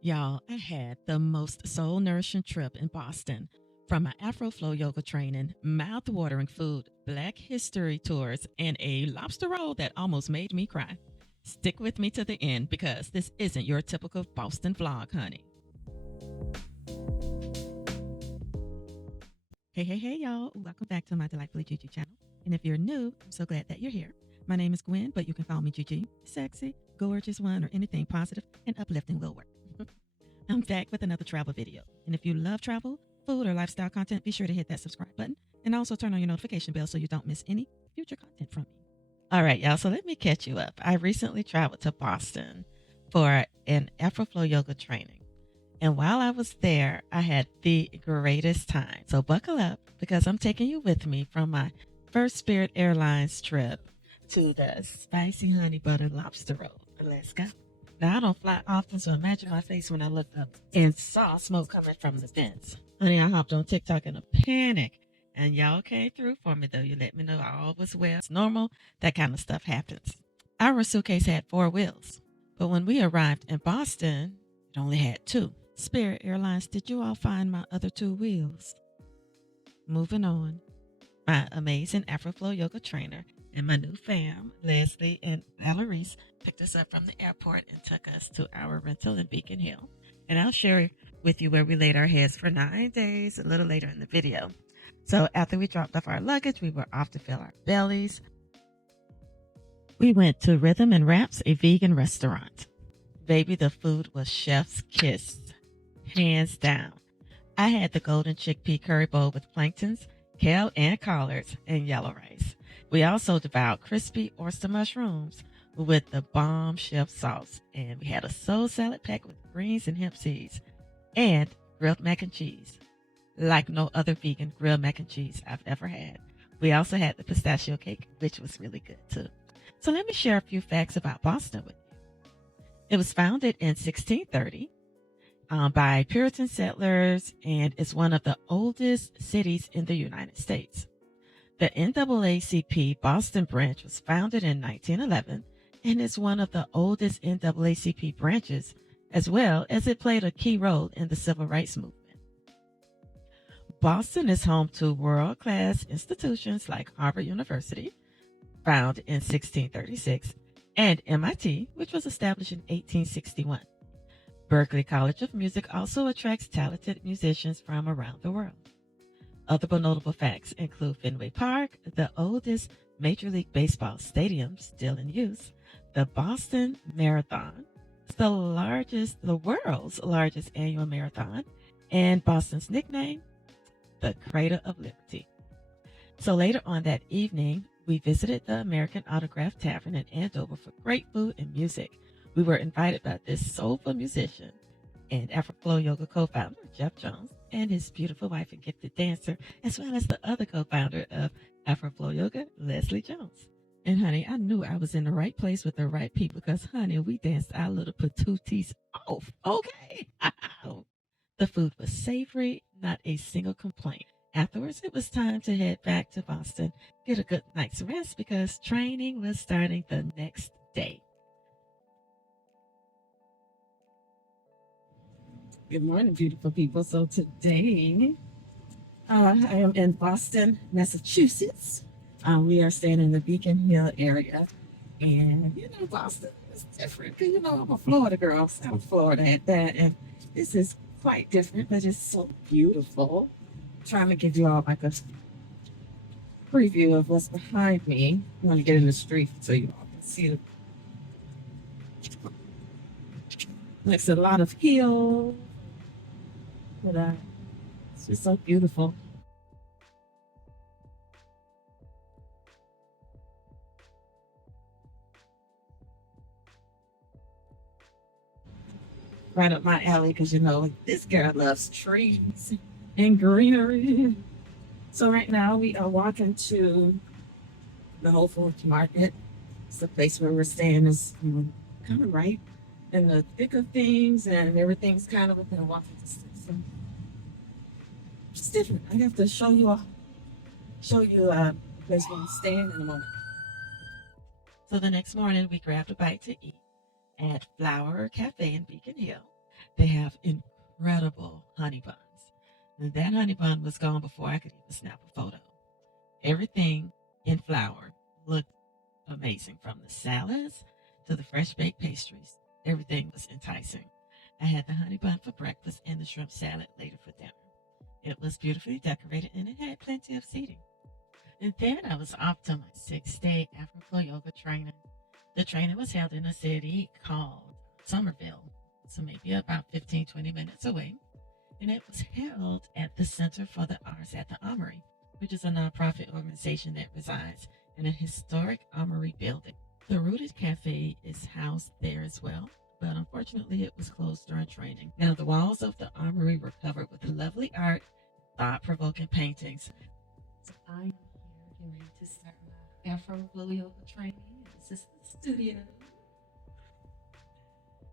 Y'all, I had the most soul nourishing trip in Boston. From my Afro Flow Yoga training, mouth watering food, Black history tours, and a lobster roll that almost made me cry. Stick with me to the end because this isn't your typical Boston vlog, honey. Hey, y'all. Welcome back to my Delightfully Gigi channel. And if you're new, I'm so glad that you're here. My name is Gwen, but you can call me Gigi. Sexy, gorgeous one, or anything positive and uplifting will work. I'm back with another travel video. And if you love travel, food, or lifestyle content, be sure to hit that subscribe button and also turn on your notification bell so you don't miss any future content from me. All right, y'all. So let me catch you up. I recently traveled to Boston for an Afro Flow Yoga training. And while I was there, I had the greatest time. So buckle up because I'm taking you with me from my first Spirit Airlines trip to the spicy honey butter lobster roll. Let's go. Now, I don't fly often, so imagine my face when I looked up and saw smoke coming from the vents. Honey, I hopped on TikTok in a panic, and y'all came through for me, though. You let me know all was well. It's normal. That kind of stuff happens. Our suitcase had 4 wheels, but when we arrived in Boston, it only had 2. Spirit Airlines, did you all find my other 2 wheels? Moving on. My amazing Afro Flow Yoga trainer and my new fam, Leslie and Valerie, picked us up from the airport and took us to our rental in Beacon Hill. And I'll share with you where we laid our heads for 9 days a little later in the video. So after we dropped off our luggage, we were off to fill our bellies. We went to Rhythm and Wraps, a vegan restaurant. Baby, the food was chef's kiss, hands down. I had the golden chickpea curry bowl with planktons, kale and collards, and yellow rice. We also devoured crispy oyster mushrooms with the bomb chef sauce, and we had a soul salad packed with greens and hemp seeds, and grilled mac and cheese, like no other vegan grilled mac and cheese I've ever had. We also had the pistachio cake, which was really good too. So let me share a few facts about Boston with you. It was founded in 1630 by Puritan settlers and is one of the oldest cities in the United States. The NAACP Boston branch was founded in 1911 and is one of the oldest NAACP branches, as well as it played a key role in the civil rights movement. Boston is home to world-class institutions like Harvard University, founded in 1636, and MIT, which was established in 1861. Berklee College of Music also attracts talented musicians from around the world. Other notable facts include Fenway Park, the oldest Major League Baseball stadium still in use, the Boston Marathon, the world's largest annual marathon, and Boston's nickname, the Crater of Liberty. So later on that evening, we visited the American Autograph Tavern in Andover for great food and music. We were invited by this soulful musician and Afro Flow Yoga co-founder, Jeff Jones, and his beautiful wife and gifted dancer, as well as the other co-founder of Afro Flow Yoga, Leslie Jones. And honey, I knew I was in the right place with the right people because, honey, we danced our little patooties off. Okay. The food was savory, not a single complaint. Afterwards, it was time to head back to Boston, get a good night's rest because training was starting the next day. Good morning, beautiful people. So today, I am in Boston, Massachusetts. We are staying in the Beacon Hill area. And, Boston is different. I'm a Florida girl, South Florida at that. And this is quite different, but it's so beautiful. I'm trying to give you all like a preview of what's behind me. I'm going to get in the street so you all can see it. There's a lot of hills. But it's just so beautiful. Right up my alley because this girl loves trees and greenery. So right now we are walking to the Whole Foods Market. It's the place where we're staying is kind of right in the thick of things, and everything's kind of within walking distance. So it's different. I have to show you a place where I'm staying in a moment. So the next morning we grabbed a bite to eat at Flower Cafe in Beacon Hill. They have incredible honey buns. And that honey bun was gone before I could even snap a photo. Everything in flour looked amazing, from the salads to the fresh baked pastries. Everything was enticing. I had the honey bun for breakfast and the shrimp salad later for dinner. It was beautifully decorated and it had plenty of seating. And then I was off to my 6-day Afro Flow Yoga training. The training was held in a city called Somerville, so maybe about 15-20 minutes away. And it was held at the Center for the Arts at the Armory, which is a nonprofit organization that resides in a historic armory building. The Rooted Cafe is housed there as well, but unfortunately it was closed during training. Now, the walls of the armory were covered with lovely art, thought-provoking paintings. So I am here getting ready to start my Afro Flow Yoga training. This is the studio.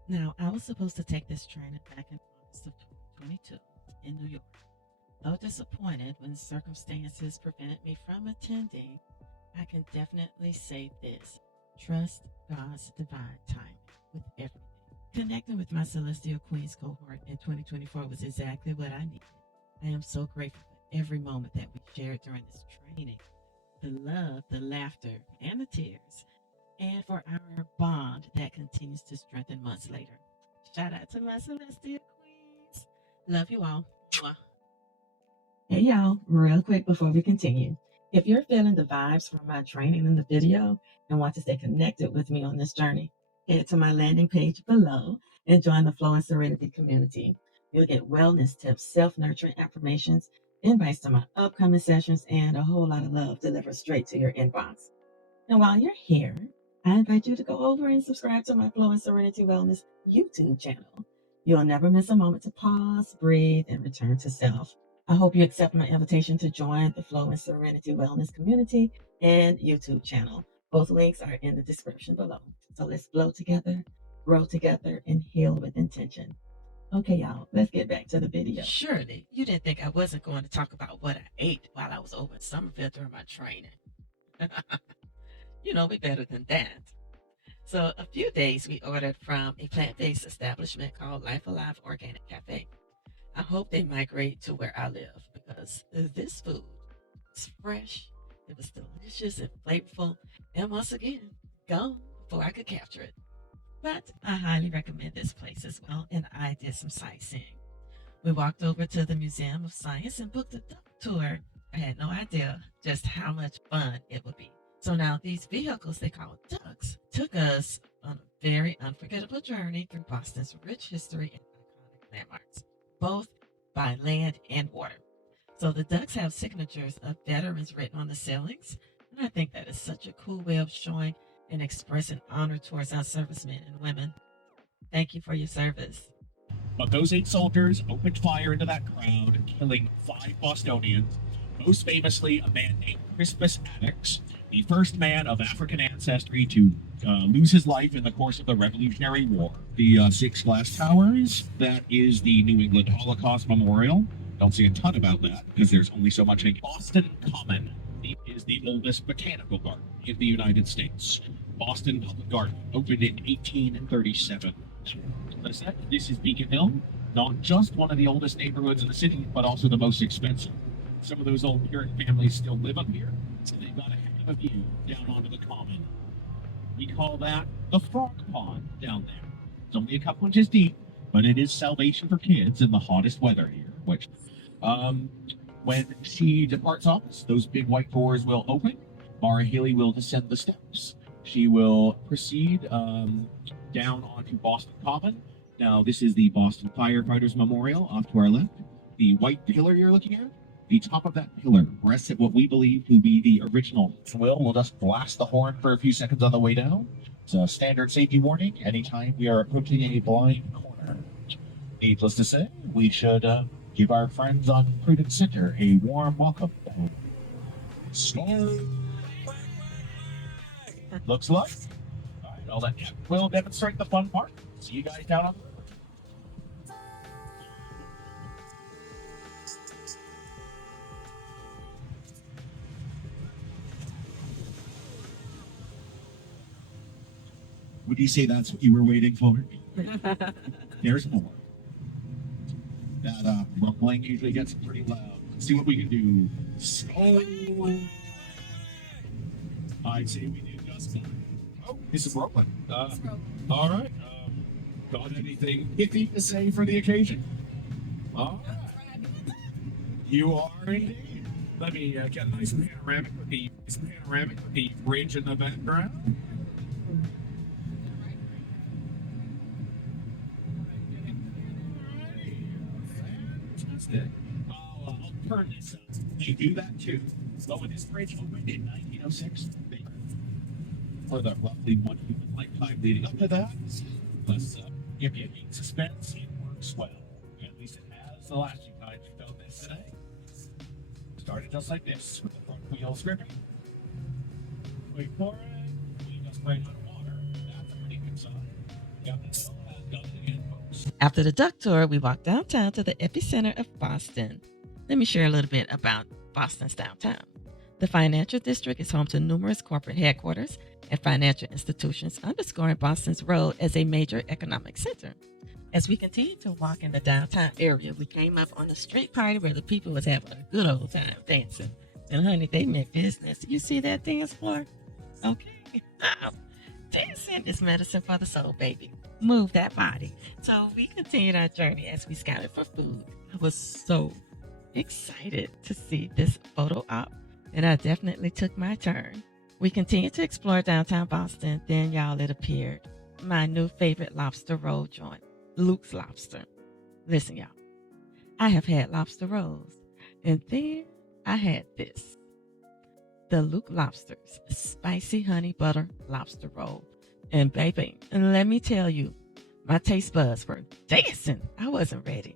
Now, I was supposed to take this training back in August of 2022 in New York. Though disappointed when circumstances prevented me from attending, I can definitely say this: trust God's divine timing with everything. Connecting with my Celestial Queens cohort in 2024 was exactly what I needed. I am so grateful for every moment that we shared during this training, the love, the laughter, and the tears, and for our bond that continues to strengthen months later. Shout out to my Celestial Queens. Love you all. Mwah. Hey y'all, real quick before we continue. If you're feeling the vibes from my training in the video and want to stay connected with me on this journey, head to my landing page below and join the Flow and Serenity community. You'll get wellness tips, self-nurturing affirmations, invites to my upcoming sessions, and a whole lot of love delivered straight to your inbox. And while you're here, I invite you to go over and subscribe to my Flow and Serenity Wellness YouTube channel. You'll never miss a moment to pause, breathe, and return to self. I hope you accept my invitation to join the Flow and Serenity Wellness community and YouTube channel. Both links are in the description below. So let's flow together, grow together, and heal with intention. Okay, y'all, let's get back to the video. Surely you didn't think I wasn't going to talk about what I ate while I was over in Somerville during my training. You know me better than that. So a few days we ordered from a plant-based establishment called Life Alive Organic Cafe. I hope they migrate to where I live because this food was fresh, it was delicious and flavorful, and once again, gone before I could capture it. But I highly recommend this place as well, and I did some sightseeing. We walked over to the Museum of Science and booked a duck tour. I had no idea just how much fun it would be. So now these vehicles they call ducks took us on a very unforgettable journey through Boston's rich history and iconic landmarks, both by land and water. So the ducks have signatures of veterans written on the ceilings, and I think that is such a cool way of showing and expressing honor towards our servicemen and women. Thank you for your service. But those 8 soldiers opened fire into that crowd, killing 5 Bostonians, most famously a man named Crispus Attucks, the first man of African ancestry to lose his life in the course of the Revolutionary War. The 6 glass towers, that is the New England Holocaust Memorial. Don't see a ton about that because there's only so much in Boston Common. Is the oldest botanical garden in the United States. Boston Public Garden opened in 1837. This is Beacon Hill, not just one of the oldest neighborhoods in the city, but also the most expensive. Some of those old Puritan families still live up here, so they've got a heck of a view down onto the common. We call that the Frog Pond down there. It's only a couple inches deep, but it is salvation for kids in the hottest weather here, which, when she departs office, those big white doors will open. Mara Healy will descend the steps. She will proceed down onto Boston Common. Now, this is the Boston Firefighters Memorial off to our left. The white pillar you're looking at, the top of that pillar rests at what we believe to be the original. We'll just blast the horn for a few seconds on the way down. It's a standard safety warning anytime we are approaching a blind corner. Needless to say, we should give our friends on Prudence Center a warm welcome. Storm. Looks like. All right, I'll let you. We'll demonstrate the fun part. See you guys down on the river. Would you say that's what you were waiting for? There's more. That rumbling usually gets pretty loud. Let's see what we can do. Oh, I'd say we do just fine. Oh, this is rolling. All right. Got anything iffy to say for the occasion? All right. You are indeed. Let me get a nice panoramic with the bridge in the background. Fantastic. I'll turn this up. They do that too. So when this bridge opened in 1906, for the roughly one human lifetime leading up to that, let's give you a suspense. It works well. At least it has the last few times we've done this today. Started just like this with the front wheel gripping. Wait for it. We just sprayed out of water. That's a pretty good sign. Captain Hill has done it again, folks. After the duck tour, we walked downtown to the epicenter of Boston. Let me share a little bit about Boston's downtown. The financial district is home to numerous corporate headquarters and financial institutions, underscoring Boston's role as a major economic center. As we continued to walk in the downtown area, we came up on a street party where the people was having a good old time dancing. And honey, they meant business. You see that dance floor? Okay. Dancing is medicine for the soul, baby. Move that body. So we continued our journey as we scouted for food. I was so excited to see this photo op, and I definitely took my turn. We continued to explore downtown Boston. Then, y'all, it appeared. My new favorite lobster roll joint, Luke's Lobster. Listen, y'all, I have had lobster rolls, and then I had this. The Luke Lobster's spicy honey butter lobster roll. And baby, let me tell you, my taste buds were dancing. I wasn't ready.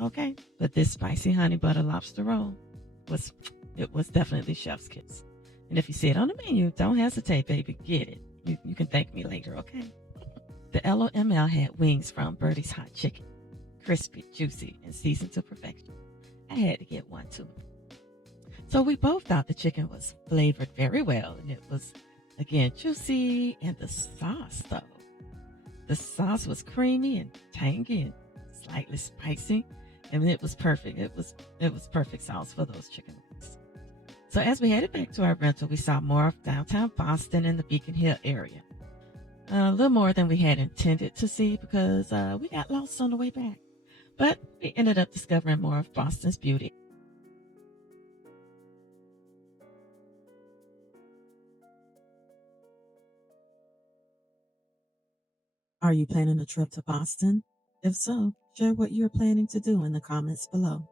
Okay? But this spicy honey butter lobster roll was definitely chef's kiss. And if you see it on the menu, don't hesitate, baby. Get it. You can thank me later, okay? The LOML had wings from Birdie's Hot Chicken. Crispy, juicy, and seasoned to perfection. I had to get one too. So we both thought the chicken was flavored very well, and it was, again, juicy. And the sauce, though. The sauce was creamy and tangy and slightly spicy. And it was perfect. It was perfect sauce for those chicken wings. So as we headed back to our rental, we saw more of downtown Boston and the Beacon Hill area. A little more than we had intended to see because we got lost on the way back. But we ended up discovering more of Boston's beauty. Are you planning a trip to Boston? If so, share what you're planning to do in the comments below.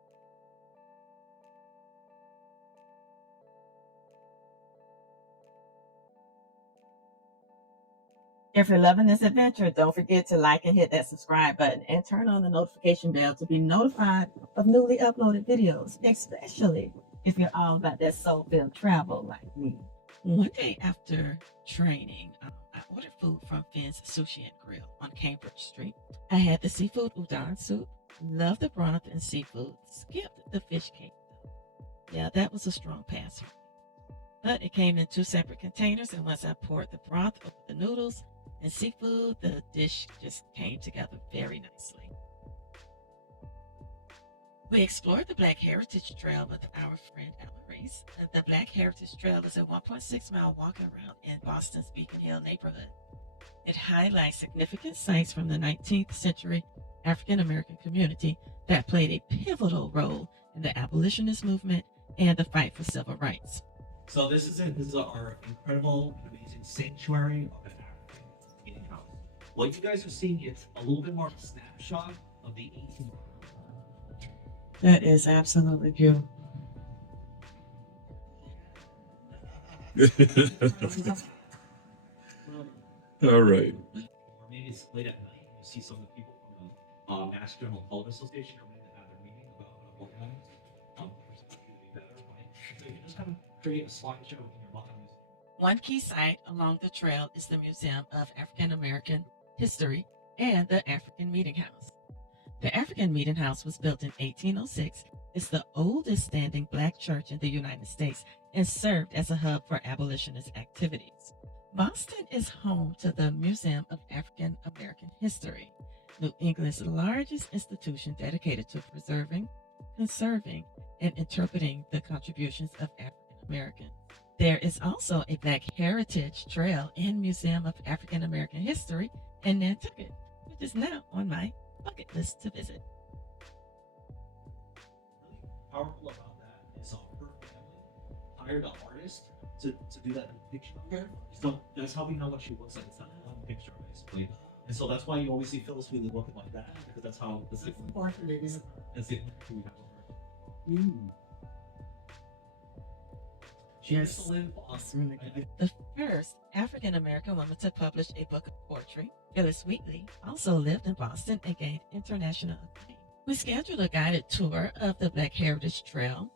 If you're loving this adventure, don't forget to like and hit that subscribe button and turn on the notification bell to be notified of newly uploaded videos, especially if you're all about that soul-filled travel like me. One day after training, I ordered food from Finn's Sushi and Grill on Cambridge Street. I had the seafood udon soup, loved the broth and seafood, skipped the fish cake though. Yeah, that was a strong pass for me. But it came in 2 separate containers, and once I poured the broth over the noodles and seafood, the dish just came together very nicely. We explored the Black Heritage Trail with our friend Reese. The Black Heritage Trail is a 1.6-mile walking route in Boston's Beacon Hill neighborhood. It highlights significant sites from the 19th century African American community that played a pivotal role in the abolitionist movement and the fight for civil rights. So this is it. This is our incredible, amazing sanctuary of an African meeting house. What you guys are seeing is a little bit more of a snapshot of the 18th. That is absolutely beautiful. All right. Or maybe it's late at night. You see some of the people from the Mass General Public Association coming in to have their meeting about what we're doing. Better, right? So you can just kind of create a slideshow in your mind. One key site along the trail is the Museum of African American History and the African Meeting House. The African Meeting House was built in 1806. It's the oldest standing Black church in the United States and served as a hub for abolitionist activities. Boston is home to the Museum of African American History, New England's largest institution dedicated to preserving, conserving, and interpreting the contributions of African Americans. There is also a Black Heritage Trail and Museum of African American History in Nantucket, which is now on my bucket list to visit. Really powerful about that is her family hired an artist to do that depiction of her. So that's how we know what she looks like. It's not a picture, basically. And so that's why you always see Phyllis Wheatley looking like that, because that's how that's the portrait it is. That's the who we have of her. She used to live in Boston. The first African American woman to publish a book of poetry, Phyllis Wheatley, also lived in Boston and gained international acclaim. We scheduled a guided tour of the Black Heritage Trail.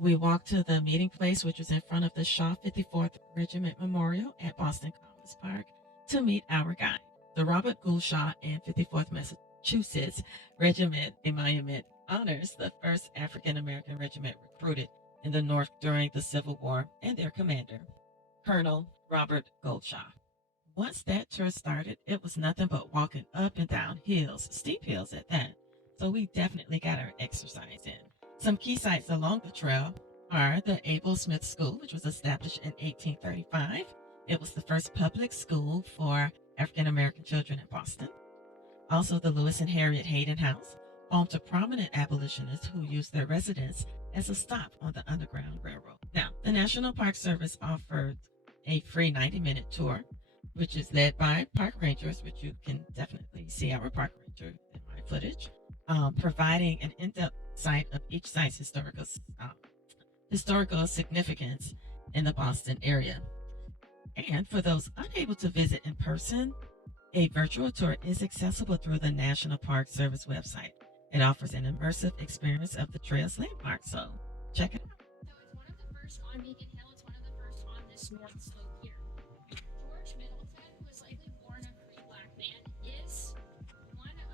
We walked to the meeting place, which was in front of the Shaw 54th Regiment Memorial at Boston College Park, to meet our guide. The Robert Gould Shaw and 54th Massachusetts Regiment, a monument, honors the first African American regiment recruited in the North during the Civil War and their commander, Colonel Robert Goldshaw. Once that tour started, it was nothing but walking up and down hills, steep hills at that. So we definitely got our exercise in. Some key sites along the trail are the Abel Smith School, which was established in 1835. It was the first public school for African American children in Boston. Also, the Lewis and Harriet Hayden House, home to prominent abolitionists who used their residence as a stop on the Underground Railroad. Now, the National Park Service offered a free 90-minute tour, which is led by park rangers, which you can definitely see our park ranger in my footage, providing an in-depth sight of each site's historical significance in the Boston area. And for those unable to visit in person, a virtual tour is accessible through the National Park Service website. It offers an immersive experience of the trail's landmark, so check it out. So it's one of the first on Beacon Hill. It's one of the first on this north slope here. George Middleton, who was likely born a free black man, is one of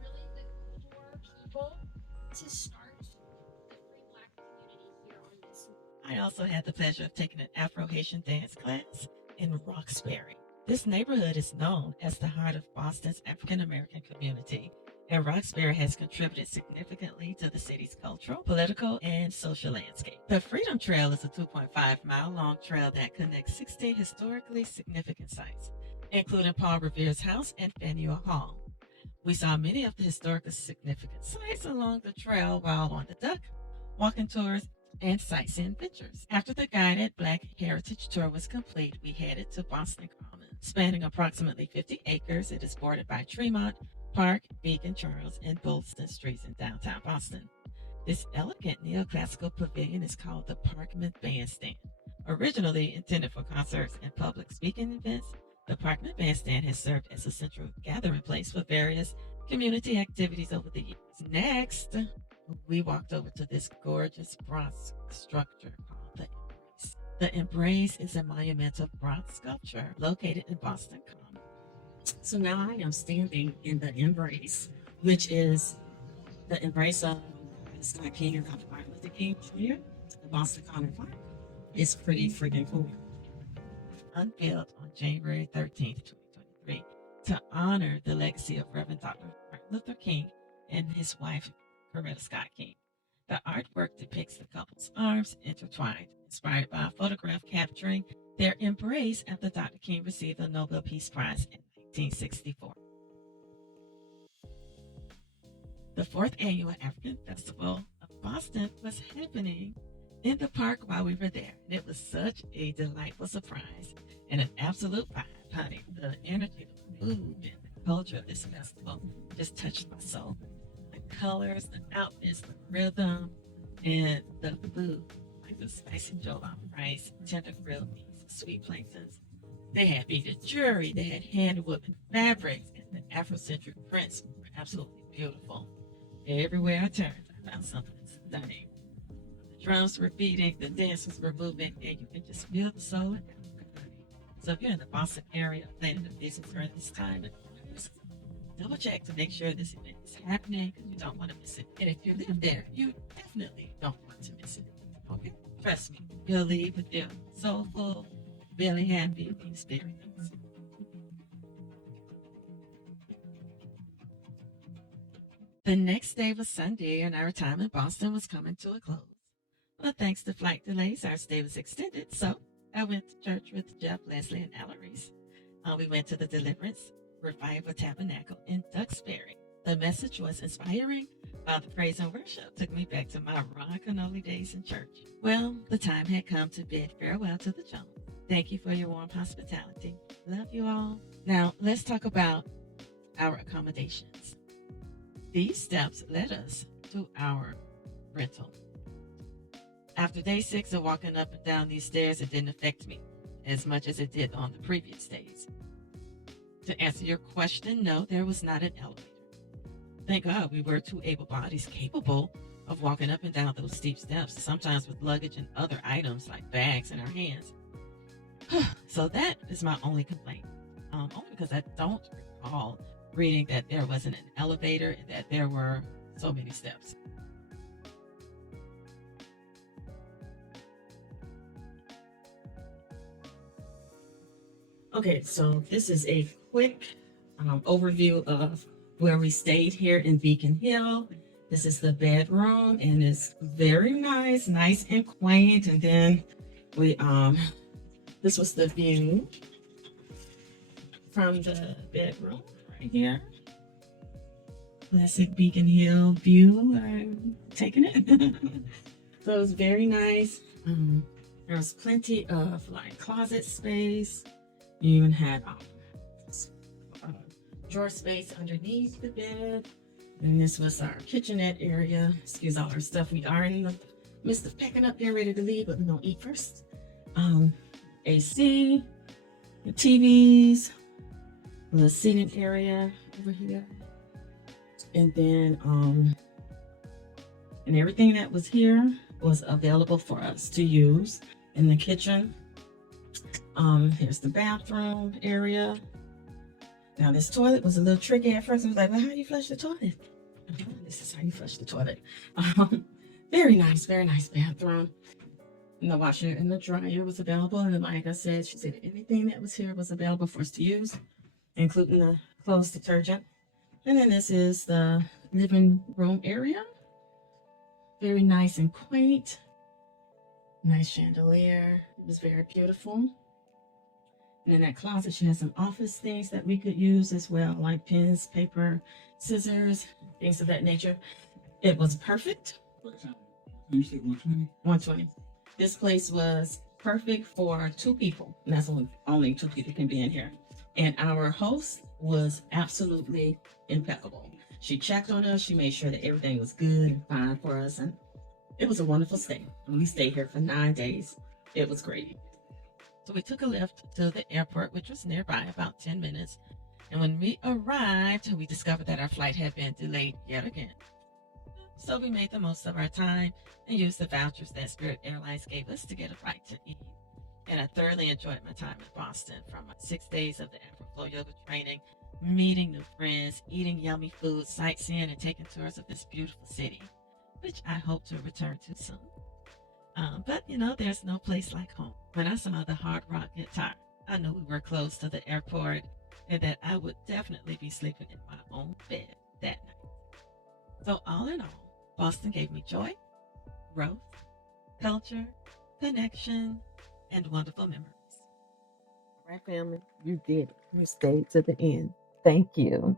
really the core people to start the free black community here on this. I also had the pleasure of taking an Afro-Haitian dance class in Roxbury. This neighborhood is known as the heart of Boston's African-American community, and Roxbury has contributed significantly to the city's cultural, political, and social landscape. The Freedom Trail is a 2.5-mile-long trail that connects 60 historically significant sites, including Paul Revere's house and Faneuil Hall. We saw many of the historically significant sites along the trail while on the duck, walking tours, and sightseeing ventures. After the guided Black Heritage Tour was complete, we headed to Boston Commons. Spanning approximately 50 acres, it is bordered by Tremont Park, Beacon Charles, and Bolston Streets in downtown Boston. This elegant neoclassical pavilion is called the Parkman Bandstand. Originally intended for concerts and public speaking events, the Parkman Bandstand has served as a central gathering place for various community activities over the years. Next, we walked over to this gorgeous bronze structure called the Embrace. The Embrace is a monumental bronze sculpture located in Boston Commons. So now I am standing in the Embrace, which is the embrace of Scott King and Dr. Martin Luther King Jr., the Boston Common Park. It's pretty freaking cool. Unveiled on January 13th, 2023, to honor the legacy of Reverend Dr. Martin Luther King and his wife, Coretta Scott King. The artwork depicts the couple's arms intertwined, inspired by a photograph capturing their embrace after Dr. King received the Nobel Peace Prize in 1964. The fourth annual African Festival of Boston was happening in the park while we were there, and it was such a delightful surprise and an absolute vibe, honey. The energy, the mood, and the culture of this festival just touched my soul. The colors, the outfits, the rhythm, and the food, like the spicy jollof rice, tender grilled meats, sweet plantains. They had beaded jewelry, they had hand-woven fabrics, and the Afrocentric prints were absolutely beautiful. Everywhere I turned, I found something stunning. The drums were beating, the dancers were moving, and you could just feel the soul. So if you're in the Boston area planning to visit during this time, double check to make sure this event is happening because you don't want to miss it. And if you live there, you definitely don't want to miss it. Okay? Trust me, you'll leave with your soulful, Really happy experience. The next day was Sunday, and our time in Boston was coming to a close. But thanks to flight delays, our stay was extended. So I went to church with Jeff, Leslie, and Ellery's. We went to the Deliverance Revival Tabernacle in Duxbury. The message was inspiring, while the praise and worship took me back to my raw cannoli days in church. Well, the time had come to bid farewell to the Jones. Thank you for your warm hospitality. Love you all. Now, let's talk about our accommodations. These steps led us to our rental. After day 6 of walking up and down these stairs, it didn't affect me as much as it did on the previous days. To answer your question, no, there was not an elevator. Thank God we were two able bodies capable of walking up and down those steep steps, sometimes with luggage and other items like bags in our hands. So that is my only complaint, only because I don't recall reading that there wasn't an elevator and that there were so many steps. Okay, so this is a quick overview of where we stayed here in Beacon Hill. This is the bedroom, and it's very nice and quaint. And then we this was the view from the bedroom right here. Classic Beacon Hill view. I'm taking it. So it was very nice. There was plenty of like closet space. You even had drawer space underneath the bed. And this was our kitchenette area. Excuse all our stuff. We are in the midst of packing up, getting ready to leave, but we're gonna eat first. AC, the TVs, the seating area over here. And then and everything that was here was available for us to use in the kitchen. Here's the bathroom area. Now this toilet was a little tricky at first. I was like, well, how do you flush the toilet? This is how you flush the toilet. Very nice bathroom. And the washer and the dryer was available. And like I said, she said anything that was here was available for us to use, including the clothes detergent. And then this is the living room area. Very nice and quaint. Nice chandelier. It was very beautiful. And in that closet, she has some office things that we could use as well, like pens, paper, scissors, things of that nature. It was perfect. You said 120? 120. This place was perfect for 2 people. And that's only 2 people can be in here. And our host was absolutely impeccable. She checked on us. She made sure that everything was good and fine for us. And it was a wonderful stay. We stayed here for 9 days. It was great. So we took a lift to the airport, which was nearby, about 10 minutes. And when we arrived, we discovered that our flight had been delayed yet again. So we made the most of our time and used the vouchers that Spirit Airlines gave us to get a flight to eat. And I thoroughly enjoyed my time in Boston, from 6 days of the Afro Flow Yoga training, meeting new friends, eating yummy food, sightseeing, and taking tours of this beautiful city, which I hope to return to soon. But there's no place like home. When I saw the Hard Rock guitar, I knew we were close to the airport and that I would definitely be sleeping in my own bed that night. So all in all, Boston gave me joy, growth, culture, connection, and wonderful memories. All right, family, you did it. You stayed to the end. Thank you.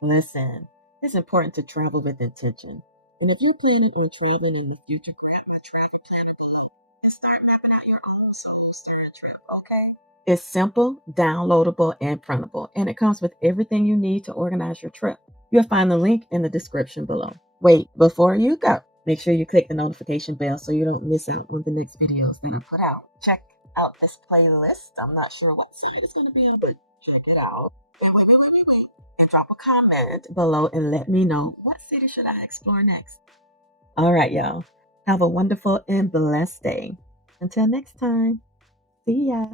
Listen, it's important to travel with intention. And if you're planning on traveling in the future, grab my travel planner book and start mapping out your own soul stirring trip, okay? It's simple, downloadable, and printable, and it comes with everything you need to organize your trip. You'll find the link in the description below. Wait, before you go, make sure you click the notification bell so you don't miss out on the next videos that I put out. Check out this playlist. I'm not sure what side it's going to be, but check it out. And drop a comment below and let me know, what city should I explore next? All right, y'all. Have a wonderful and blessed day. Until next time. See ya.